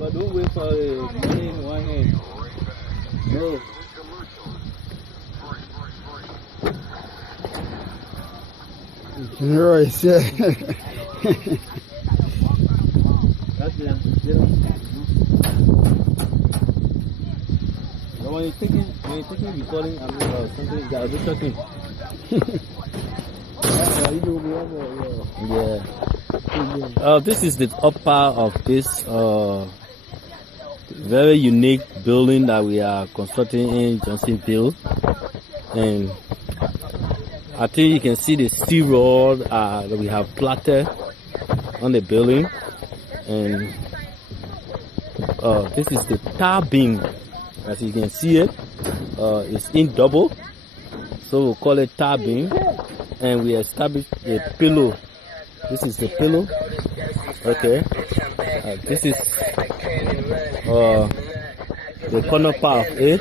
But don't wait for money in one hand. No. Right, yeah. That's the when you're taking, recording, I mean, something that I'll be talking. Yeah. This is the upper of this very unique building that we are constructing in Johnsonville, and I think you can see the steel rod that we have platted on the building, and this is the tar beam. As you can see it, it's in double, so we'll call it tar beam, and we established a pillow. This is the pillow. Okay, this is the corner part of it,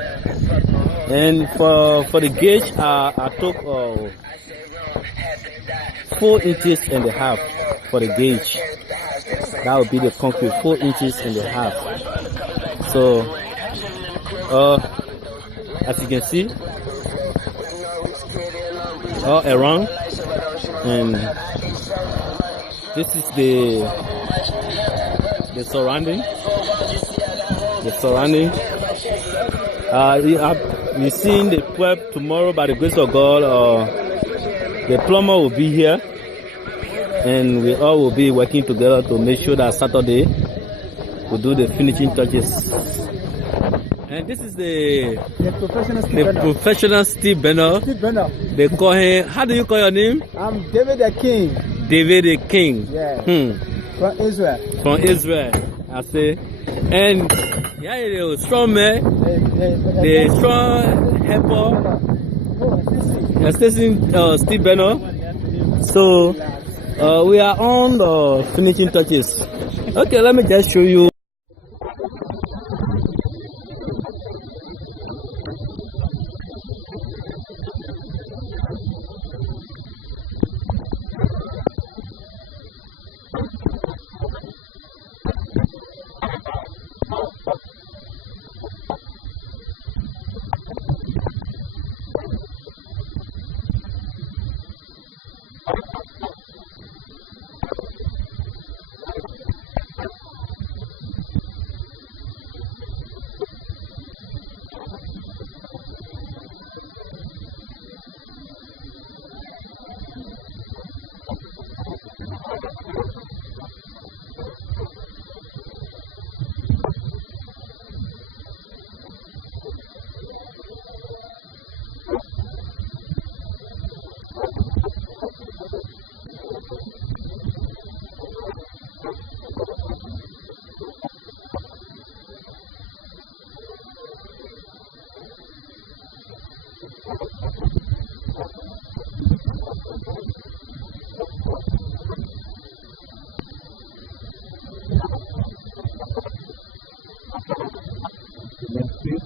and for the gauge, I took 4 inches and a half for the gauge. That would be the concrete, 4 inches and a half. So as you can see, all around, and this is the surrounding. You're seeing the prep tomorrow by the grace of God. The plumber will be here, and we all will be working together to make sure that Saturday we'll do the finishing touches. And this is the professional Steve Benner. They call him, how do you call your name? I'm David the King. David the King. Yeah. From Israel. From Israel, I say. And yeah, the strong man, the strong helper, assisting Steve Benner. So we are on the finishing touches. Okay, let me just show you. Next, please.